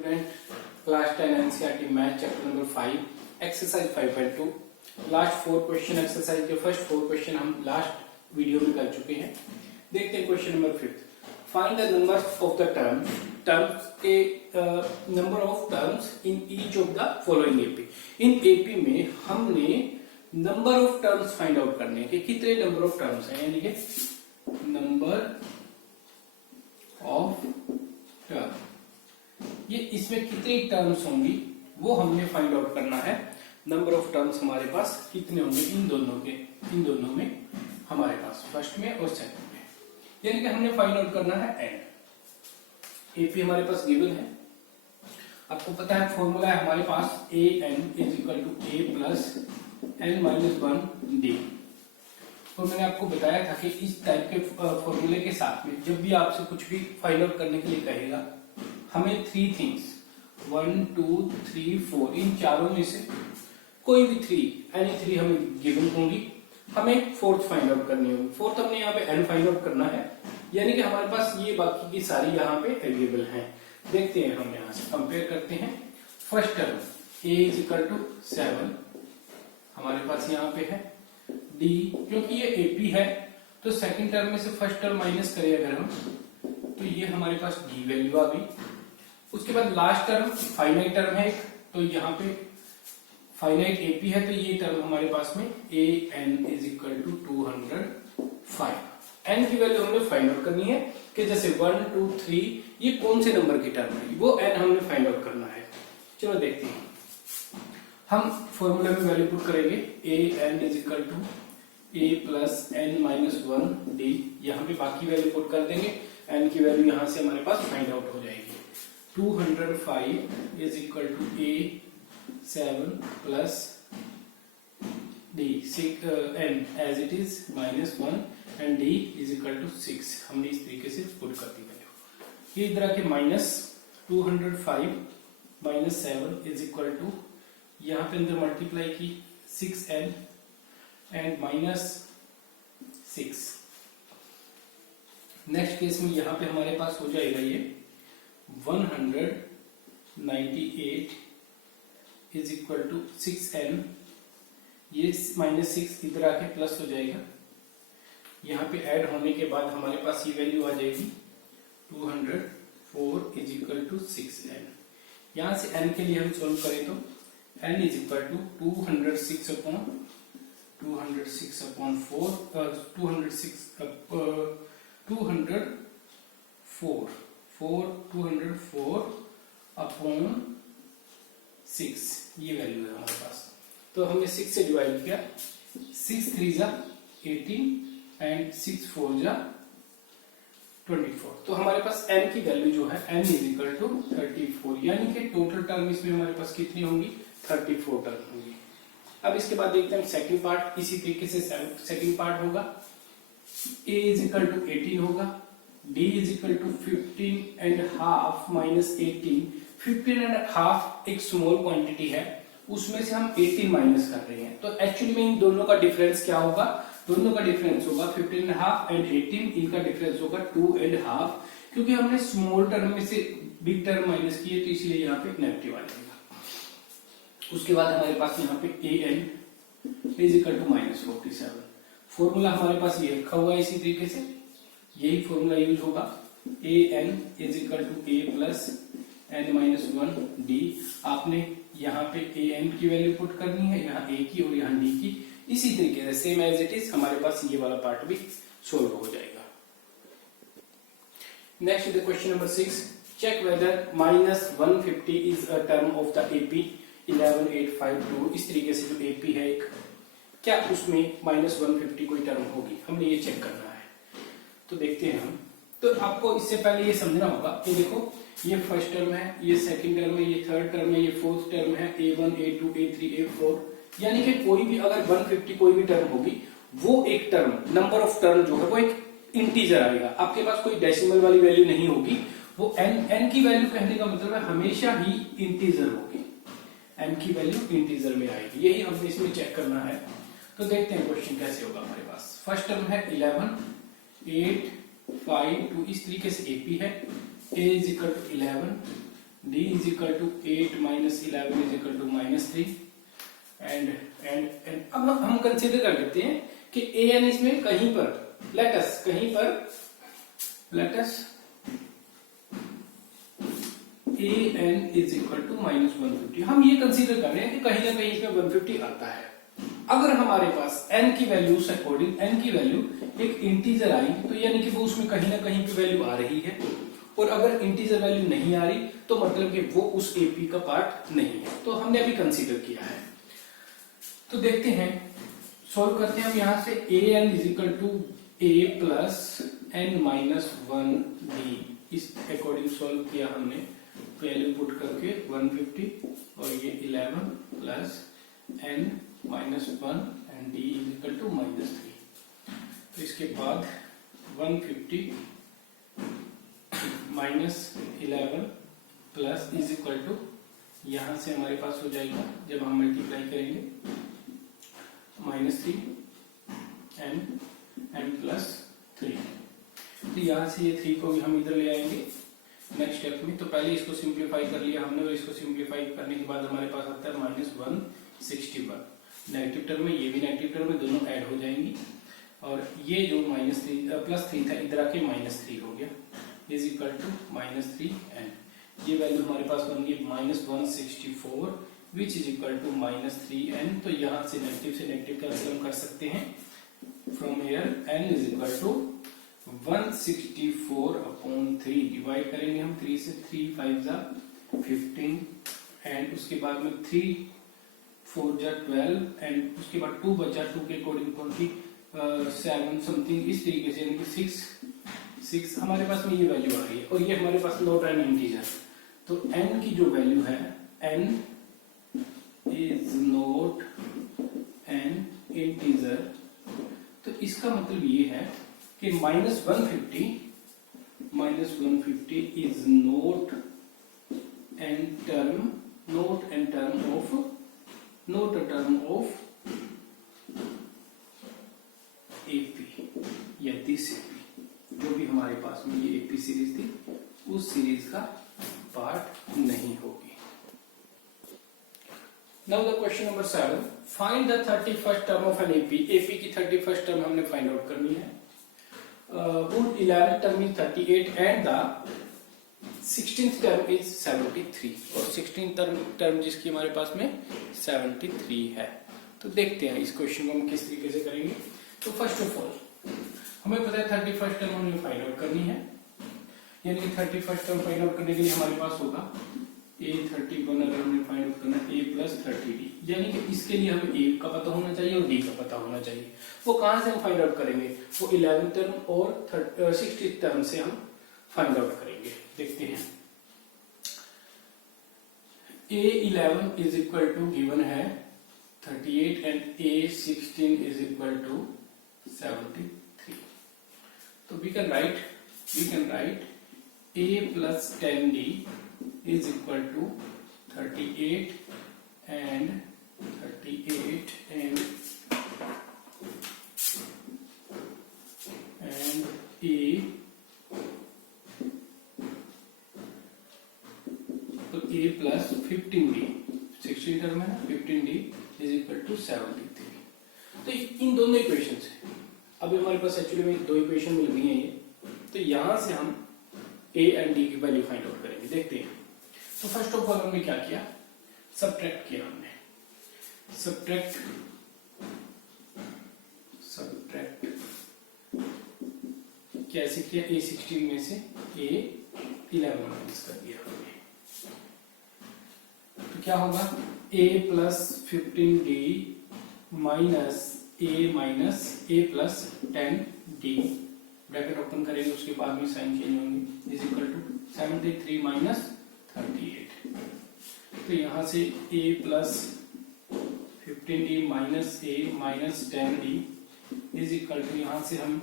Student, class 10 NCERT math chapter number 5 exercise 5.2 last 4 question exercise के first 4 question हम last video में कर चुके हैं। देखते हैं question number 5। Find the numbers of the terms के number of terms in each of the following AP. इन एपी में हमने number of terms find out करने के कितने नंबर ऑफ टर्म्स हैं, यानी कि नंबर ऑफ टर्म, ये इसमें कितनी टर्म्स होंगी वो हमने फाइंड आउट करना है। नंबर ऑफ टर्म्स हमारे पास कितने होंगे इन दोनों में हमारे पास, फर्स्ट में और सेकंड में, यानी कि हमने फाइंड आउट करना है एन। एपी हमारे पास गिवन है, आपको पता है फॉर्मूला है हमारे पास a n is equal to a plus n minus 1 d. और मैंने आपको बताया था कि इस टाइप के फॉर्मूले के साथ में जब भी आपसे कुछ भी फाइंड आउट करने के लिए कहेगा, हमें 3 थिंग्स 1 2 3 4 इन चारों में से कोई भी 3 एनी 3 हमें गिवन होंगी, हमें फोर्थ फाइंड आउट करनी होगी। फोर्थ हमने यहाँ पे एन फाइंड आउट करना है, यानी कि हमारे पास ये बाकी की सारी यहाँ पे अवेलेबल हैं। देखते हैं, हम यहाँ से कंपेयर करते हैं। First term a is equal to 7 हमारे पास यहाँ पे है, डी क्योंकि ये एपी है तो सेकंड टर्म में से फर्स्ट टर्म माइनस करें अगर हम, तो ये हमारे पास डी वैल्यू आ गई। उसके बाद लास्ट टर्म फाइनाइट टर्म है, तो यहाँ पे फाइनाइट एपी है तो ये टर्म हमारे पास में a n is equal to 205। N की वैल्यू हमने फाइंड आउट करनी है कि जैसे 1 2 3 ये कौन से नंबर की टर्म है, वो एन हमने फाइंड आउट करना है। चलो देखते हैं, हम फॉर्मूला में वैल्यू पुट करेंगे a n is equal to a plus n minus 1 d. यहाँ पे बाकी वैल्यू पुट कर देंगे, एन की वैल्यू यहाँ से हमारे पास फाइंड आउट हो जाएगी। 205 is equal to a 7 plus d n as it is minus 1 and d is equal to 6। हमने इस तरीके से पुट कर दी वैल्यू। ये इधर आके minus 205 minus 7 is equal to यहाँ पे अंदर मल्टीप्लाई की 6n and minus 6। Next case में यहाँ पे हमारे पास हो जाएगा ये 198 इज इक्वल टू 6n, ये माइनस 6 इधर आके प्लस हो जाएगा। यहाँ पे ऐड होने के बाद हमारे पास ये वैल्यू आ जाएगी 204 इज इक्वल टू 6n। यहाँ से n के लिए हम सोल्व करें तो n is equal to 206 upon 204 upon 6, ये वैल्यू है हमारे पास। तो हमने 6 से डिवाइड किया, 6 3 जा 18 एंड 6 4 जा 24। तो हमारे पास n की वैल्यू जो है n इज इक्वल टू 34, यानी कि टोटल टर्म इसमें हमारे पास कितनी होंगी 34 टर्म होंगी। अब इसके बाद देखते हैं सेकंड पार्ट। इसी तरीके से सेकंड पार्ट होगा a इज इक्वल टू 18 होगा, d is equal to 15 and half minus 18। 15 and half एक स्मॉल क्वांटिटी है, उसमें से हम 18 माइनस कर रहे हैं, तो एक्चुअली में इन दोनों का डिफरेंस क्या होगा, दोनों का डिफरेंस होगा 15 एंड हाफ एंड 18, इनका डिफरेंस होगा 2 एंड हाफ, क्योंकि हमने स्मॉल टर्म में से बिग टर्म माइनस किए तो इसलिए यहाँ पे नेगेटिव आ जाएगा। उसके बाद हमारे पास यहाँ पे a n is equal to minus 47। Formula हमारे पास ये रखा हुआ है, इसी तरीके से यही फॉर्मूला यूज होगा। A n is equal to a plus n minus 1 d. आपने यहाँ पे ए एन की वैल्यू पुट करनी है, यहाँ ए की और यहाँ डी की। इसी तरीके से सेम एज इट इज हमारे पास ये वाला पार्ट भी सोल्व हो जाएगा। Next the question number 6, check whether minus 150 is a term of the AP 11852। इस तरीके से जो एपी है एक, क्या उसमें माइनस 150 कोई टर्म होगी, हमने ये चेक करना है। तो देखते हैं हम। तो आपको इससे पहले ये समझना होगा कि देखो ये फर्स्ट टर्म है, ये सेकंड टर्म है, ये थर्ड टर्म है, ये फोर्थ टर्म है, A1 A2 A3 A4, यानी कि कोई भी अगर 150 कोई भी टर्म होगी, वो एक टर्म नंबर ऑफ टर्म जो है वो एक इंटीजर आएगा। आपके पास कोई डेसिमल वाली वैल्यू नहीं होगी, वो n की वैल्यू कहने का मतलब है हमेशा ही इंटीजर होगी, n की वैल्यू इंटीजर में आएगी। यही हमने इसमें चेक करना है। तो देखते हैं क्वेश्चन कैसे होगा हमारे पास। फर्स्ट टर्म है 11 8 5 2, इस तरीके से एपी है। a is equal to 11 d is equal to 8 minus 11 is equal to -3 and अब हम कंसीडर कर लेते हैं कि an इसमें कहीं पर let's an is equal to -150। हम ये कंसीडर कर रहे हैं कि कहीं ना कहीं इसमें 150 आता है। अगर हमारे पास n की वैल्यू अकॉर्डिंग n की वैल्यू एक इंटीजर आई तो यानी कि वो उसमें कहीं ना कहीं पे वैल्यू आ रही है, और अगर इंटीजर वैल्यू नहीं आ रही तो मतलब कि वो उस एपी का पार्ट नहीं है। तो हमने अभी कंसीडर किया है। तो देखते हैं, सॉल्व करते हैं हम यहां से an is equal to a plus n minus 1d, इस अकॉर्डिंग सॉल्व किया हमने, वैल्यू पुट करके 150 और ये 11 plus n minus 1 and d is equal to -3। तो इसके बाद 150 minus 11 plus is equal to, यहां से हमारे पास हो जाएगा जब हम मल्टीप्लाई करेंगे -3 n प्लस 3। तो यहां से ये 3 को भी हम इधर ले आएंगे नेक्स्ट स्टेप में। तो पहले इसको सिंप्लीफाई कर लिया हमने, और इसको सिंप्लीफाई करने के बाद हमारे पास आता है -161। नेगेटिव टर्म में, ये भी नेगेटिव टर्म में, दोनों ऐड हो जाएंगी, और ये जो +3 था इधर आके -3 हो गया इज इक्वल टू -3n। ये वैल्यू हमारे पास बन गई -164 विच इज इक्वल टू -3n। तो यहां से नेगेटिव कैंसिल हम कर सकते हैं। From here n is equal to 164/3 divide करेंगे हम 3 से, 3 5 जा 15 एंड उसके बाद में 3 4 जा 12 एंड उसके बाद 2 बचा, 2 के अकॉर्डिंग 7 समथिंग, इस तरीके से, यानी कि 6 हमारे पास में ये वैल्यू आ रही है, और ये हमारे पास नॉट एन इंटीजर। तो n की जो वैल्यू है, n is not an integer, तो इसका मतलब ये है कि -150 is not an term of AP या दिस एपी, जो भी हमारे पास में ये एपी सीरीज थी उस सीरीज का पार्ट नहीं होगी। Now the question number 7, find the 31st term of an AP. AP की 31st टर्म हमने फाइंड आउट करनी है। whose 11th term is 38 and the 16th term is 73, और 16th term जिसकी हमारे पास में 73 है। तो देखते हैं इस क्वेश्चन को हम किस तरीके से करेंगे। तो फर्स्ट ऑफ ऑल हमें पता है 31st टर्म हमें फाइंड आउट करनी है, यानी कि 31st टर्म फाइंड आउट करने के लिए हमारे पास होगा A31, अगर हमने फाइंड आउट करना है A प्लस 30D, यानी कि इसके लिए हमें A का पता होना चाहिए और D का पता होना चाहिए। वो कहां से हम फाइंड आउट करेंगे? वो 11th टर्म और 60th टर्म से हम फाइंड आउट करेंगे। देखते हैं, A11 is equal to given है 38 and A16 is equal to 73। तो we can write A plus 10D is equal to 38 and A, तो A plus 15D, 16 टर्म है ना, 15D is equal to 73। तो इन दोनों इक्वेशन से अभी हमारे पास एक्चुअली में दो इक्वेशन मिल गई हैं ये, तो यहां से हम A एंड D की वैल्यू फाइंड आउट करेंगे। देखते हैं। तो फर्स्ट ऑफ ऑल हमने क्या किया, सब्ट्रैक्ट किया हमने। सब्ट्रैक्ट कैसे किया? A16 में से A11 माइनस कर दिया हमने। तो क्या होगा? A plus 15D minus A plus 10D, bracket open करेंगे, उसके बाद में साइन चेंज होंगे, इज इक्वल टू 73 माइनस 38। तो यहां से A plus 15D minus A minus 10D is equal to, यहां से हम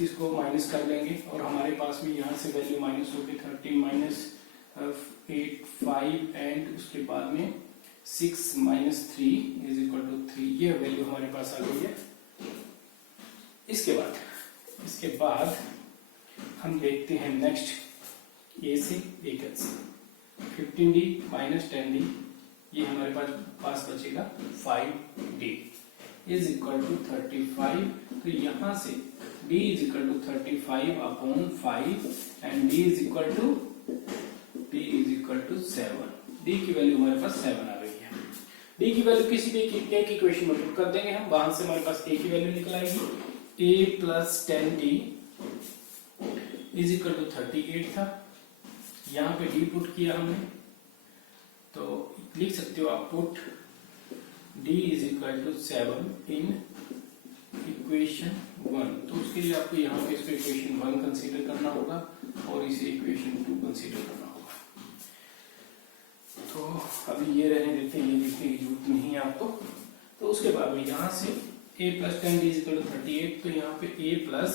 इसको माइनस कर लेंगे और हमारे पास में यहां से वैल्यू माइनस होगी 13 माइनस 8 5 एंड उसके बाद में 6 माइनस 3 इज इक्वल टू 3। ये वैल्यू हमारे पास आ गई है। इसके बाद हम देखते हैं नेक्स्ट A से A cancel. 15d minus 10d, ये हमारे पास बचेगा 5d इज इक्वल टू 35। तो यहां से d is equal to 35 upon 5 and d is equal to 7। d की वैल्यू हमारे पास 7 आ गई है। d की वैल्यू किसी भी एक इक्वेशन में पुट कर देंगे हम, वहां से हमारे पास a की वैल्यू निकल आएगी। a plus 10d is equal to 38 था, यहाँ पे d पुट किया हमने, तो लिख सकते हो आप put d is equal to 7 in equation 1। तो उसके लिए आपको यहाँ पे इसको इक्वेशन 1 कंसीडर करना होगा और इसे इक्वेशन 2 कंसीडर करना होगा। तो अभी ये रहने देते हैं, ये लिखने की जरूरत नहीं है आपको। तो उसके बाद में यहाँ से a plus 10d is equal to 38, तो यहाँ पे a प्लस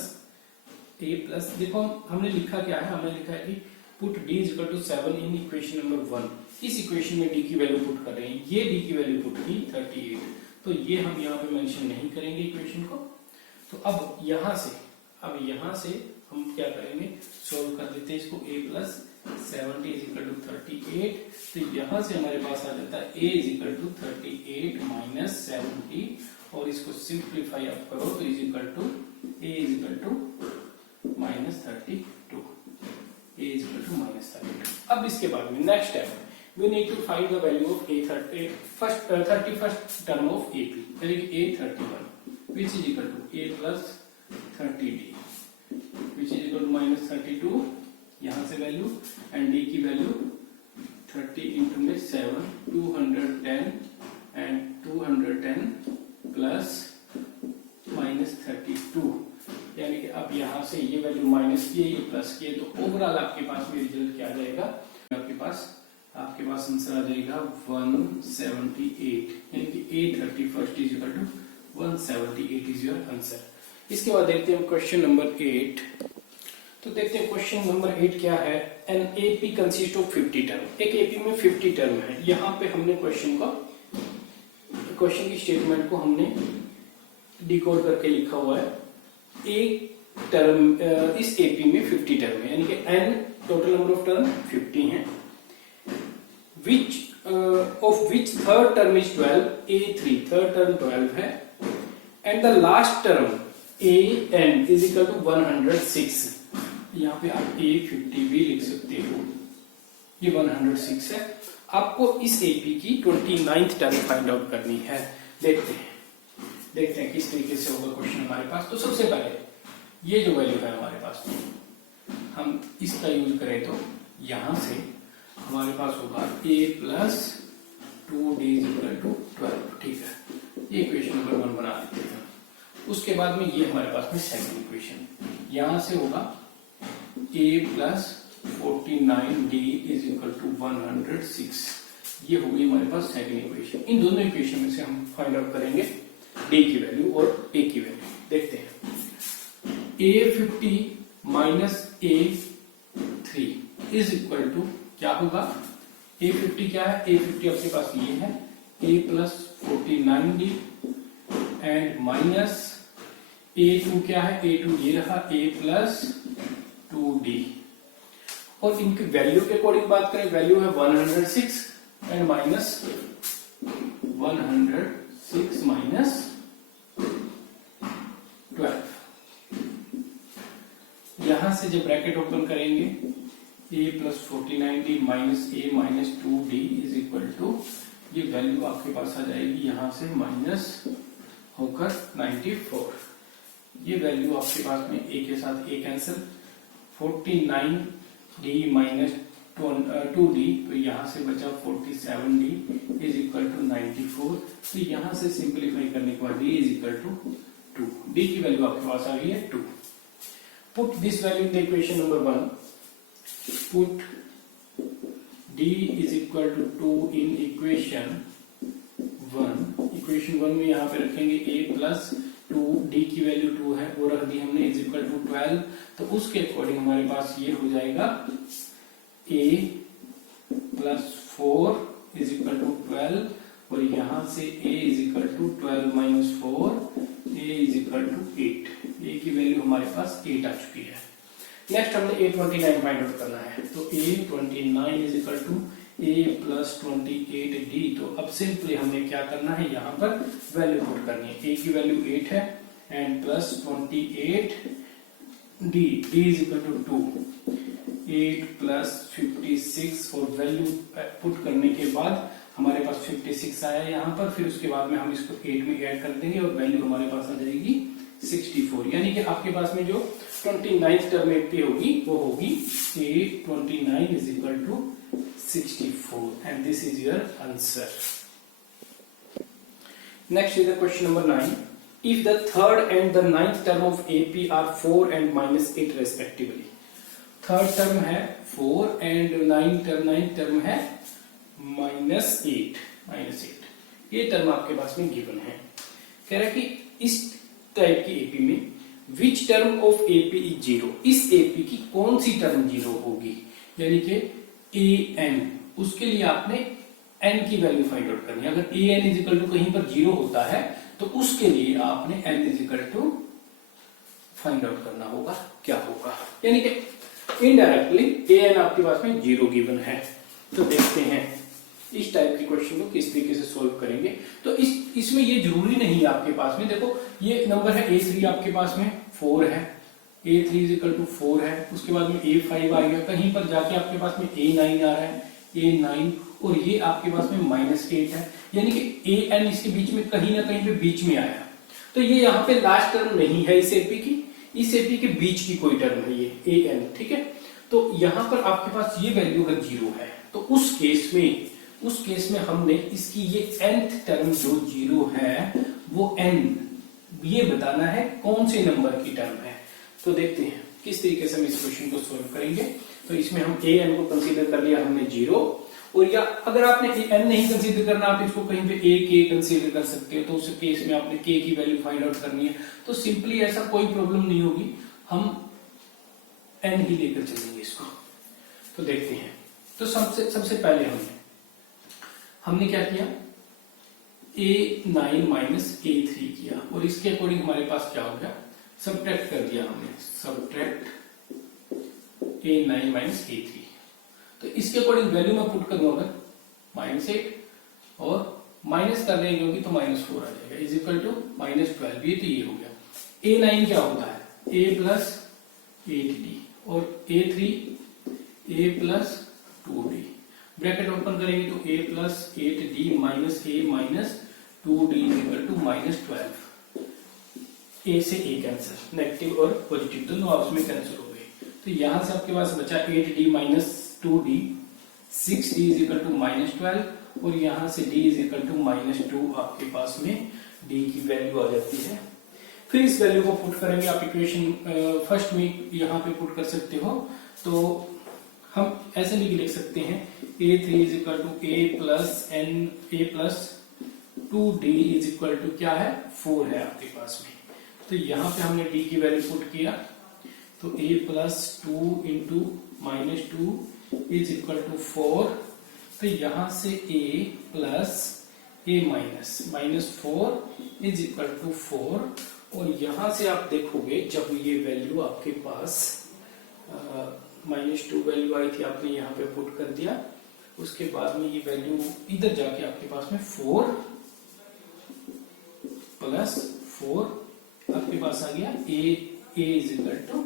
देखो हमने लिखा क्या है, हमने लिखा है कि put d is equal to 7 in equation number 1। इस इक्वेशन में d की वैल्यू पुट कर रहे हैं, ये d की वैल्यू पुट की 38, तो ये हम यहाँ पे मेंशन नहीं करेंगे इक्वेशन को। तो अब यहाँ से हम क्या करेंगे, सोल्व कर देते हैं इसको। a plus 70 is equal to 38, तो यहाँ से हमारे पास आ जाता है a is equal to 38 minus 70, और इसको सिंप्लीफाई आप करो तो is equal to a is equal to minus 32, a is equal to minus 32। अब इसके बाद में next step, we need to find the value of a 31st term of ap, यानी कि a31 which is equal to a plus 30d which is equal to minus 32, यहाँ से value, and d की value 30 into में 7, 210 and 210 plus minus 32, यानी कि अब यहाँ से ये वैल्यू माइनस किए, ये प्लस किए, तो ओवरऑल आपके पास में रिजल्ट क्या आ जाएगा, आपके पास आंसर आ जाएगा 178, यानी कि a31st is equal to 178 is your answer. इसके बाद देखते हैं क्वेश्चन नंबर 8। तो देखते हैं क्वेश्चन नंबर 8 क्या है। An AP consist of 50 term, एक एपी में 50 टर्म है। यहाँ पे हमने क्वेश्चन की स्टेटमेंट को हमने डिकोड करके लिखा हुआ है। एक टर्म इस एपी में 50 टर्म है, यानी कि n total number of term 50 है, of which third term is 12, a3 third term 12 है, and the last term an is equal to 106। यहाँ पे आप a50 भी लिख सकते हो, ये 106 है। आपको इस एपी की 29th टर्म फाइंड आउट करनी है। देखते हैं किस तरीके से होगा क्वेश्चन हमारे पास। तो सबसे पहले ये जो वैल्यू है हमारे पास में, हम इसका यूज करें तो यहाँ से हमारे पास होगा a plus 2d is equal to 12, ठीक है। ये इक्वेशन नंबर 1 बना देते हैं। उसके बाद में ये हमारे पास में सेकंड इक्वेशन, यहाँ से होगा a plus 49d is equal to 106, ये होगी हमारे पास सेकंड इक्वेशन। इन दोनों इक्वेशन में से हम फाइंड आउट करेंगे d की वैल्यू और a की वैल्यू। देखते हैं a50 minus a3 is equal to क्या होगा। a50 क्या है, a50 आपके पास ये है a plus 49d and minus a2 क्या है, a2 ये रहा a प्लस 2d, और इनकी वैल्यू के अकॉर्डिंग बात करें, वैल्यू है 106 एंड माइनस 106 माइनस 12। यहां से जब ब्रैकेट ओपन करेंगे a plus 49d minus a minus 2d is equal to, ये वैल्यू आपके पास आ जाएगी यहां से माइनस होकर 94। ये वैल्यू आपके पास में a के साथ a cancel, 49d minus 2d, तो यहां से बचा 47d इज इक्वल टू 94। तो यहां से सिंप्लीफाई करने के बाद d is equal to 2, d की वैल्यू आपके पास आ गई है 2। Put this value in the equation number 1, put d is equal to 2 in equation 1। Equation 1 में यहाँ पे रखेंगे a प्लस 2, d की वैल्यू 2 है वो रख दी हमने इज इक्वल टू 12, तो उसके अकॉर्डिंग हमारे पास ये हो जाएगा a plus 4 is equal to 12, और यहां से a is equal to 12 minus 4, a is equal to 8। a की वैल्यू हमारे पास 8 आ चुकी है। नेक्स्ट हमने A29 फाइंड आउट करना है, तो A29 is equal to A plus 28D। तो अब सिंपली हमने क्या करना है, यहाँ पर वैल्यू पुट करनी है। A की वैल्यू 8 है and plus 28D, D is equal to 2, 8 plus 56 और वैल्यू पुट करने के बाद हमारे पास 56 आया यहाँ पर। फिर उसके बाद में हम इसको 8 में ऐड कर देंगे और वैल्यू हमारे पास आ जाएगी 64। यानी कि आपके पास में जो 29th टर्म पे होगी वो होगी A29 is equal to 64 and this is your answer. Next is the question number 9। If the third and the 9th term of AP are 4 and -8 respectively. Third term है 4 एंड 9th टर्म है -8। ये term आपके पास में given है। कह रहा है कि इस टाइप की एपी में which term of AP is 0, इस एपी की कौन सी टर्म 0 होगी, यानी कि an, उसके लिए आपने n की वैल्यू फाइंड आउट करनी है। अगर an इज इक्वल टू कहीं पर 0 होता है तो उसके लिए आपने n is equal to find out करना होगा क्या होगा, यानी कि इनडायरेक्टली an आपके पास में 0 गिवन है। तो देखते हैं इस टाइप के क्वेश्चन को किस तरीके से सोल्व करेंगे। तो इसमें ये जरूरी नहीं है आपके पास में, देखो ये नंबर है A3 आपके पास में 4 है, A3 इज इक्वल टू 4 है, उसके बाद में A5 आ गया, कहीं पर जाके आपके पास में A9 आ रहा है, A9, और ये आपके पास में -8 है, यानी कि AN इसके बीच में कहीं ना कहीं पे बीच में आया। तो ये यहाँ पे लास्ट टर्म नहीं है इस एपी की, इस एपी के बीच की कोई टर्म है ये AN, ठीक है। तो यहाँ पर आपके पास ये वैल्यू अगर 0 है तो उस केस में हमने इसकी ये nth टर्म जो 0 है वो n, ये बताना है कौन से नंबर की टर्म है। तो देखते हैं किस तरीके से हम इस क्वेश्चन को सोल्व करेंगे। तो इसमें हम an को कंसीडर कर लिया हमने 0, और या अगर आपने n नहीं कंसीडर करना, आप इसको कहीं पे a k कंसीडर कर सकते हो। तो उस केस में आपने k की वैल्यू फाइंड आउट करनी है। तो सिंपली ऐसा कोई प्रॉब्लम नहीं होगी, हम n ही लेकर चलेंगे इसको। तो देखते हैं। तो सबसे पहले हमने क्या किया, A9 माइनस A3 किया, और इसके अकॉर्डिंग हमारे पास क्या हो गया, सबट्रैक्ट कर दिया हमने, सबट्रैक्ट A9 माइनस A3। तो इसके अकॉर्डिंग वैल्यू मैं पुट करूंगा -8 और माइनस कर देंगे क्योंकि, तो -4 आ जाएगा इज इक्वल टू -12। ये तो ये हो गया। A9 क्या होता है, A प्लस 8D, और A3 A plus 2D। Bracket open करेंगे तो A plus 8D minus A minus 2D equal to -12। A से A कैंसिल, नेगेटिव और पॉजिटिव दोनों आपस में कैंसिल हो गए। तो यहां से आपके पास बचा 8D minus 2D, 6D is equal to -12, और यहां से D इज इक्वल टू -2 आपके पास में D की वैल्यू आ जाती है। फिर इस वैल्यू को पुट करेंगे, आप इक्वेशन फर्स्ट में यहाँ पे पुट कर सकते हो। तो हम ऐसे भी लिख सकते हैं A3 is equal to A plus 2D is equal to क्या है, 4 है आपके पास में। तो यहाँ पे हमने D की वैल्यू पुट किया, तो A plus 2 into -2 is equal to 4। तो यहाँ से A plus A minus 4 is equal to 4, और यहां से आप देखोगे जब ये वैल्यू आपके पास -2 वैल्यू आई थी, आपने यहाँ पे पुट कर दिया, उसके बाद में ये वैल्यू इधर जाके आपके पास में 4 प्लस 4 आपके पास आ गया A is equal to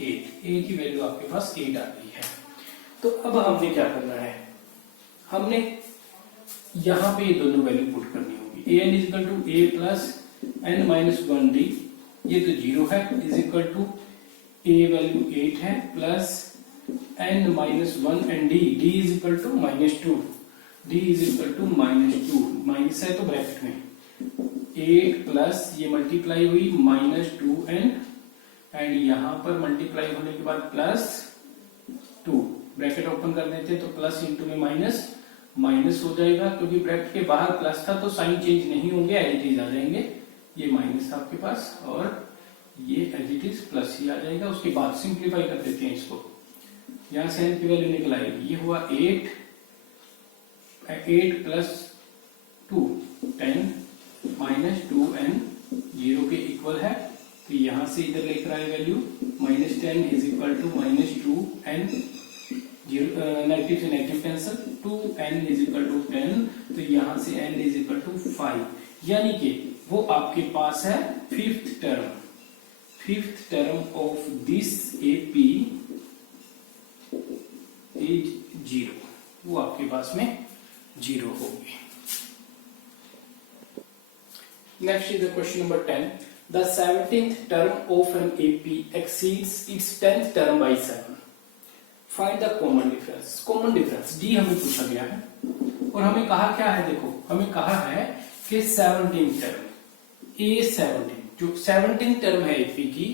8। A की वैल्यू आपके पास 8 आ गई है। तो अब हमने क्या करना है, हमने यहाँ पे ये दोनों वैल्यू पुट करनी होगी। an is equal to A plus n minus 1D, ये तो 0 है, is equal to A value 8 है, plus n minus 1 and D is equal to -2, D is equal to -2, minus है तो ब्रैकेट में 8 प्लस ये मल्टीप्लाई हुई -2n, एंड यहां पर मल्टीप्लाई होने के बाद +2, ब्रैकेट ओपन कर देते तो प्लस इंटू में माइनस हो जाएगा, क्योंकि ब्रैकेट के बाहर प्लस था तो साइन चेंज नहीं होंगे, एज इट इज आ जाएंगे। ये माइनस आपके पास और ये एज इट इज प्लस ही आ जाएगा। उसके बाद सिंप्लीफाई कर देते हैं इसको, यहां से n की वैल्यू निकल आएगी, ये हुआ 8 प्लस 2 10 माइनस 2n 0 के इक्वल है, तो यहां से इधर लेकर आए value -10 is equal to -2n, negative से negative cancel, 2n is equal to 10, तो यहां से n इज इक्वल टू 5, यानी कि वो आपके पास है fifth term of this AP is 0, वो आपके पास में 0 होगी। Next is the question number 10, the 17th term of an AP exceeds its 10th term by 7. Find the common difference. Common difference D हमें पूछा गया है और हमें कहा क्या है, देखो हमें कहा है कि 17th टर्म A17, जो 17th टर्म है AP की,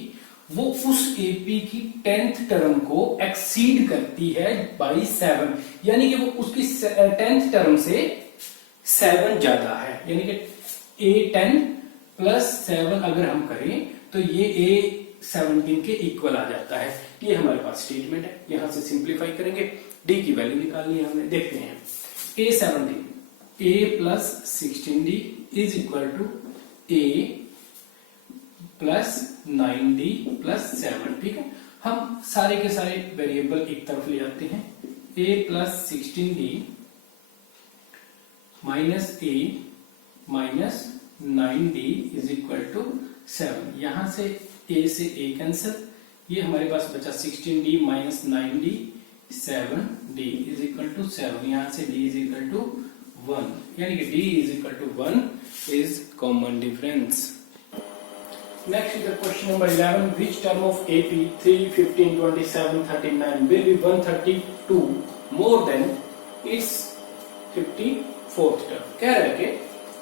वो उस AP की 10th टर्म को एक्सीड करती है बाई 7, यानी कि वो उसकी 10th टर्म से 7 ज्यादा है, यानी कि A10 प्लस 7 अगर हम करें तो ये A17 के इक्वल आ जाता है। ये हमारे पास स्टेटमेंट है, यहां से सिंप्लीफाई करेंगे, D की वैल्यू निकालनी है हमने, देखते हैं A17 A plus 16D is equal to A plus 9D plus 7, ठीक है। हम सारे के सारे वेरिएबल एक तरफ ले आते हैं, A plus 16D minus A minus 9D is equal to 7, यहां से A से A कैंसिल, ये हमारे पास बचा 16D minus 9D 7D is equal to 7, यहां से D इज इक्वल टू 1, यानी कि D is equal to 1 is common difference. Next is the question number 11, which term of AP 3, 15, 27, 39 will be 132 more than its 54th term। कह रहा है कि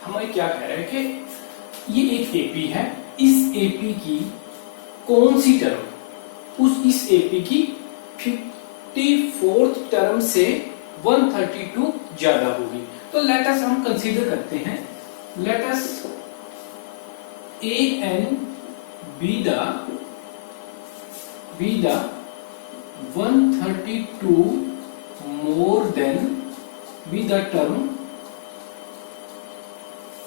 हमें क्या कह रहा है कि ये एक AP है, इस AP की कौन सी टर्म इस AP की 54th टर्म से 132 ज्यादा होगी। तो लेट अस हम कंसीडर करते हैं, let us AN be the 132 more than be the term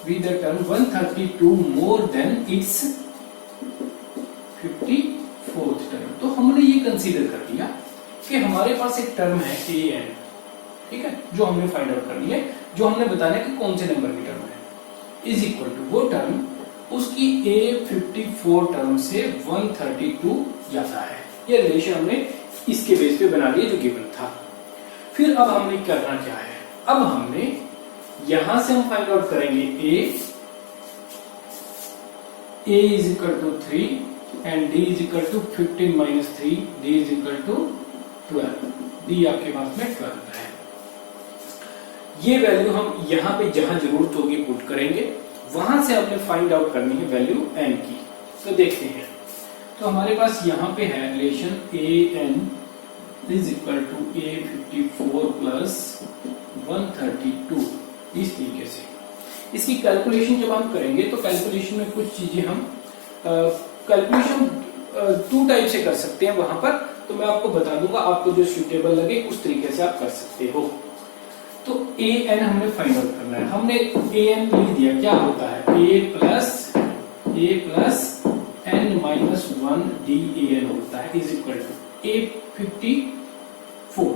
132 more than its 54th term. तो हमने ये कंसीडर कर लिया कि हमारे पास एक टर्म है AN, ठीक है, जो हमने फाइंड आउट कर लिया, जो हमने बताना है कि कौन से नंबर की टर्म है, इज इक्वल टू वो टर्म उसकी A54 टर्म से 132 ज्यादा है। ये रिलेशन हमने इसके बेस पे बना लिया जो गिवन था। फिर अब हमने करना क्या है, अब हमने यहां से हम फाइंड आउट करेंगे A is equal to 3 and D is equal to 15 minus 3, D is equal to 12, D आपके पास में 12 है। ये वैल्यू हम यहां पे जहां जरूरत होगी पुट करेंगे, वहां से हमने फाइंड आउट करनी है वैल्यू n की। तो देखते हैं, तो हमारे पास यहां पे है relation AN is equal to A54 plus 132, इस तरीके से। इसकी कैलकुलेशन जब हम करेंगे तो कैलकुलेशन में कुछ चीजें हम कैलकुलेशन 2 टाइप से कर सकते हैं वहां पर, तो मैं आपको बता दूंगा, आपको जो सूटेबल लगे उस तरीके से आप कर सकते हो। तो AN हमने फाइंड आउट करना है, हमने AN लिख दिया, क्या होता है A plus n minus 1 DAN होता है is equal to A54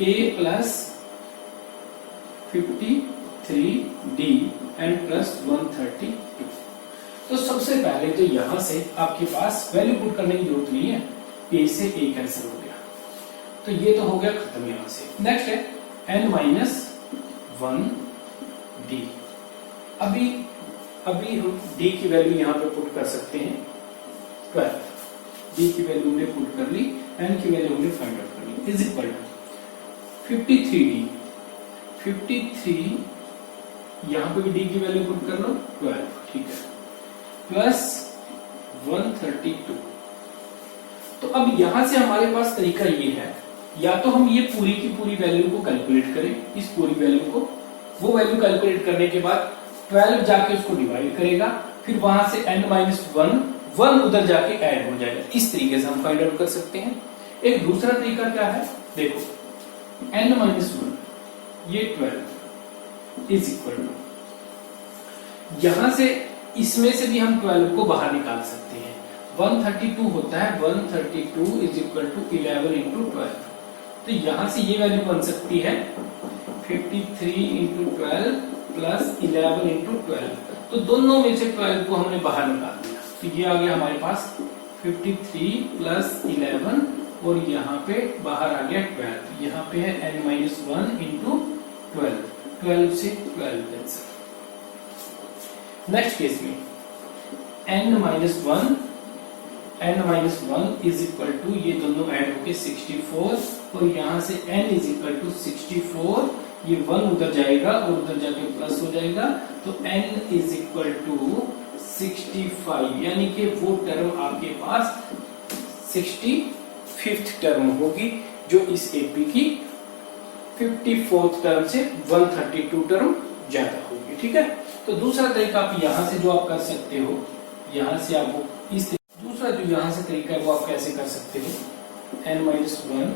A plus 53D n plus 132। तो सबसे पहले तो यहां से आपके पास वैल्यू पुट करने की जरूरत नहीं है, A से A कैंसिल हो गया, तो ये तो हो गया खत्म यहां से। नेक्स्ट है n माइनस 1D। अभी हम D की वैल्यू यहां पे पुट कर सकते हैं 12, D की वैल्यू हमने पुट कर ली, n की वैल्यू हमने फाइंड आउट कर ली, इज इक्वल टू 53D, 53 यहां पे भी D की वैल्यू पुट कर लो 12, ठीक है, प्लस 132। तो अब यहां से हमारे पास तरीका ये है, या तो हम ये पूरी की पूरी वैल्यू को कैलकुलेट करें, इस पूरी वैल्यू को, वो वैल्यू कैलकुलेट करने के बाद 12 जाके उसको डिवाइड करेगा, फिर वहां से n माइनस 1 उधर जाके ऐड हो जाएगा, इस तरीके से हम फाइंड आउट कर सकते हैं। एक दूसरा तरीका क्या है, देखो n माइनस 1 ये 12 इज इक्वल टू, यहां से इसमें से भी हम 12 को बाहर निकाल सकते हैं। 132 होता है, 132 इज इक्वल टू 11 इंटू 12। तो यहां से ये वैल्यू बन सकती है 53 इंटू 12 प्लस 11 इंटू 12। तो दोनों में से 12 को हमने बाहर निकाल दिया, तो ये आ गया हमारे पास 53 प्लस 11 और यहाँ पे बाहर आ गया 12। तो यहाँ पे है n-1 इंटू 12, 12 से 12 कैंसिल। नेक्स्ट केस में n-1 इज इक्वल टू, ये दोनों ऐड होके 64 और यहाँ से n इज इक्वल टू 64, ये 1 उधर जाएगा और उधर जाके प्लस हो जाएगा, तो n इज इक्वल टू 65, यानी कि वो टर्म आपके पास 65th टर्म होगी, जो इस एपी की 54th टर्म से 132 टर्म ज्यादा होगी। ठीक है, तो दूसरा तरीका आप यहां से जो आप कर सकते हो, यहां से आप इस दूसरा जो यहां से तरीका है वो आप कैसे कर सकते हो, n-1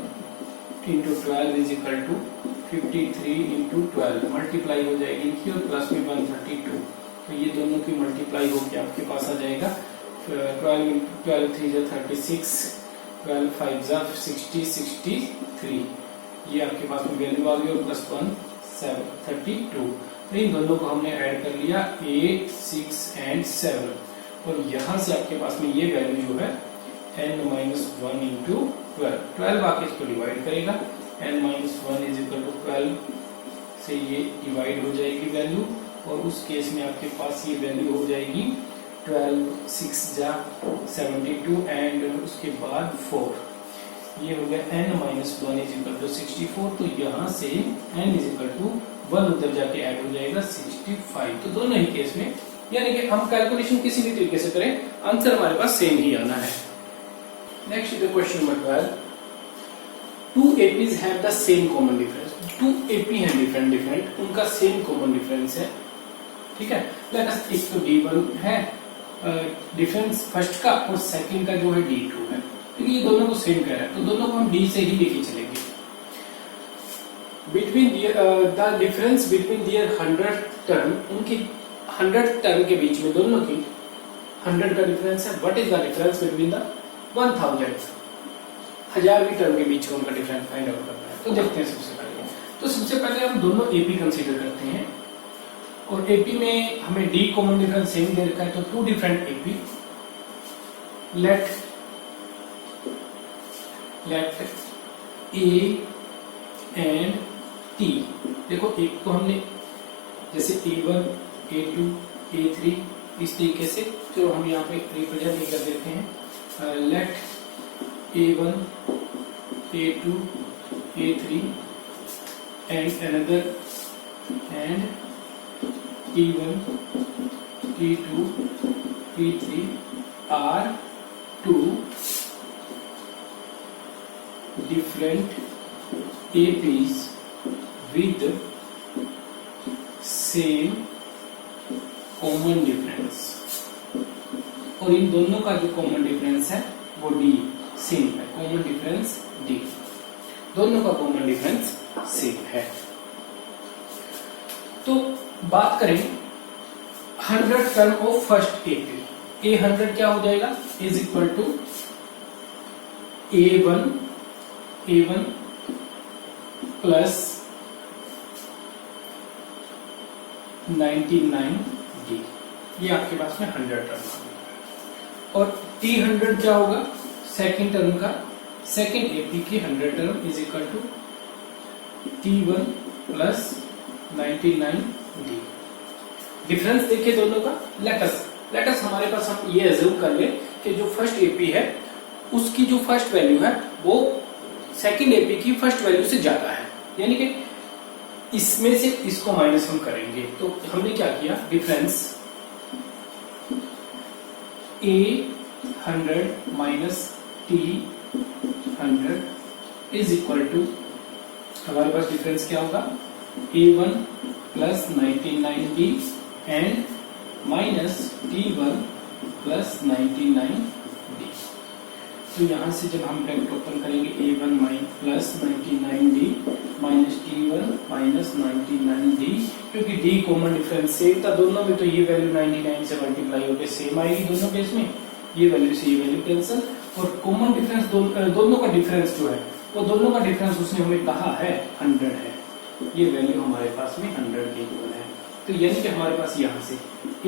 into 12 is equal to 53 into 12, multiply हो जाएगी इनकी और प्लस में 132, तो ये दोनों की मल्टीप्लाई होकर आपके पास आ जाएगा 12 3 जा 36, 12 5 जा 60, 63, ये आपके पास में वैल्यू आ गई और प्लस 1 7 32। तो इन दोनों को हमने ऐड कर लिया 8 6 एंड 7, और यहाँ से आपके पास में ये वैल्यू जो है n-1 इंटू 12 आके इसको डिवाइड करेगा, n-1 इज इक्वल टू 12 से ये डिवाइड हो जाएगी वैल्यू, और उस केस में आपके पास ये वैल्यू हो जाएगी 12 6 जा 72 एंड उसके बाद 4, ये हो गया n-1 इज इक्वल टू 64, तो यहाँ से n इज इक्वल टू 1 उधर जाके ऐड हो जाएगा 65। तो दोनों ही केस में, यानी कि हम कैलकुलेशन किसी भी तरीके से करें, आंसर हमारे पास सेम ही आना है। Next is the question number 12, two APs have the same common difference, two AP हैं डिफरेंट, उनका सेम कॉमन डिफरेंस है। ठीक है, लेट अस, एक तो D1 है डिफरेंस फर्स्ट का, और सेकंड का जो है D2 है, क्योंकि ये दोनों को सेम कह रहा है, तो दोनों को हम D से ही लेके चलेंगे। Between the difference between their 100 term, उनकी 100 टर्म के बीच में दोनों की 100 का डिफरेंस है। What is the difference between the 1000वीं टर्म के बीच में उनका डिफरेंस फाइंड आउट करना है। तो देखते हैं सबसे पहले हम दोनों एपी कंसीडर करते हैं, और एपी में हमें डी कॉमन डिफरेंस सेम दे रखा है, तो two different AP, let A and T. देखो एक को हमने जैसे A1 A2 A3 इस तरीके से, जो हम यहाँ पे रिप्रेजेंट कर देते हैं, late A1 A2 A3 and another and T1 T2 T3 are two different APs with same common difference, और इन दोनों का जो कॉमन डिफरेंस है वो D सेम है, कॉमन डिफरेंस D, दोनों का कॉमन डिफरेंस सेम है। तो बात करें 100 term of first AP, A100 क्या हो जाएगा, is equal to A1 plus 99D, ये आपके पास में 100 टर्म। और T100 क्या होगा, सेकेंड टर्म का, सेकेंड एपी की 100 term is equal to T1 plus 99D। Difference देखिए दोनों का, लेटस हमारे पास हम ये एज्यूम कर ले कि जो फर्स्ट एपी है उसकी जो फर्स्ट वैल्यू है वो सेकेंड एपी की फर्स्ट वैल्यू से ज्यादा है, यानी कि इसमें से इसको माइनस हम करेंगे। तो हमने क्या किया, difference A100 minus T100 is equal to, हमारे पास डिफरेंस क्या होगा, A1 plus 99D and minus T1 plus 99D। तो यहाँ से जब हम ब्रैकेट ओपन करेंगे A1 plus 99D minus T1 minus 99D, क्योंकि D कॉमन डिफरेंस सेम था दोनों में, तो ये वैल्यू 99 से मल्टीप्लाई होकर सेम आएगी दोनों केस में, ये वैल्यू से ये वैल्यू कैंसिल, और कॉमन डिफरेंस दोनों का डिफरेंस जो है वो दोनों का डिफरेंस उसने हमें कहा है 100 है, ये वैल्यू हमारे पास में 100 के इक्वल है। तो यानी कि हमारे पास यहाँ से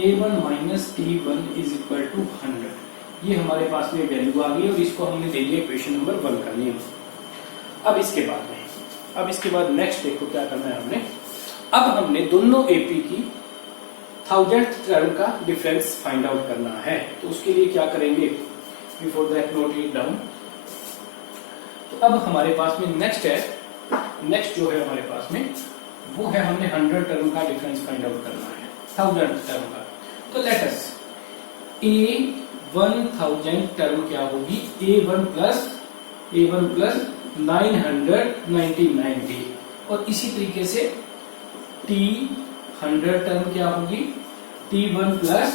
A1 minus T1 is equal to 100, ये हमारे पास में वैल्यू आ गई और इसको हमने दे दिया इक्वेशन नंबर 1 करनी है। अब इसके बाद नेक्स्ट देखो क्या करना है हमने। अब हमने दोनों एपी की 1000th टर्म का डिफरेंस फाइंड आउट करना है, तो उसके लिए क्या करेंगे, before that note it down. तो अब हमारे पास में नेक्स्ट जो है हमारे पास में वो है, हमने 100 टर्म का डिफरेंस फाइंड आउट करना है 1000th टर्म का। तो लेट अस A1000 टर्म क्या होगी, A1 प्लस 999D, और इसी तरीके से T100 टर्म क्या होगी, T1 प्लस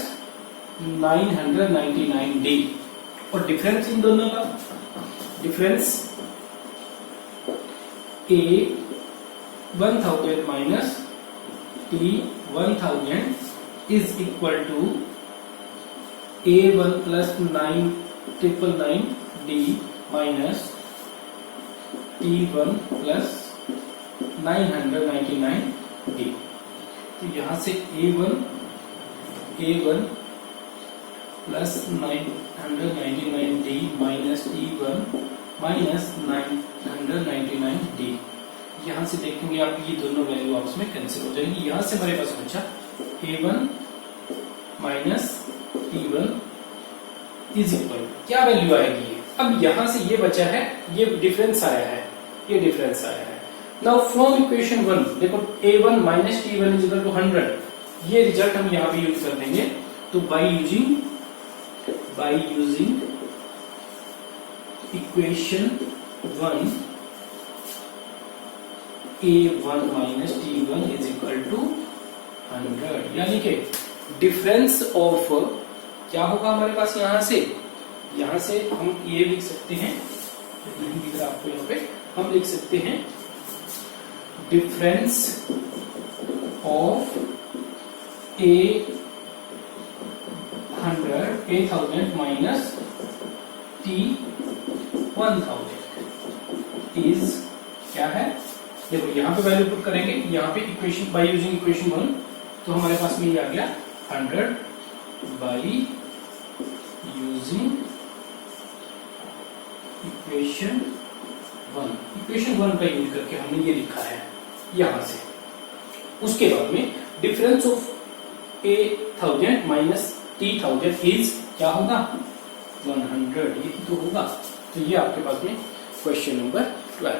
999D, और डिफरेंस इन दोनों का difference A1000 minus T1000 is equal to A1 plus 999D minus T1 plus 999D। तो यहां से A1 plus 999D minus T1 minus 999D, यहां से देखेंगे आप ये दोनों वैल्यू आपस में कैंसिल हो जाएंगी। यहां से हमारे पास बचा A1 minus T1 is equal, क्या वैल्यू आएगी, अब यहां से ये बचा है, ये डिफरेंस आया है, नाउ फ्रॉम इक्वेशन 1 देखो A1 minus T1 is equal to 100, ये रिजल्ट हम यहां भी यूज कर देंगे। तो by using equation 1 A1 minus T1 is equal to 100, यानी कि डिफरेंस ऑफ क्या होगा हमारे पास, यहां से हम ये लिख सकते हैं, नहीं दिख रहा आपको यहाँ पे, हम लिख सकते हैं difference of A1000 minus T1000 is क्या है, देखो यहाँ पे वैल्यू पुट करेंगे, यहाँ पे इक्वेशन बाय यूजिंग इक्वेशन 1, तो हमारे पास में ये आ गया 100 बाय यूजिंग इक्वेशन 1 का यूज करके हमने ये लिखा है यहां से। उसके बाद में difference of A1000 minus T1000 is क्या होगा, 100, यही तो होगा। तो ये आपके पास में क्वेश्चन नंबर 12।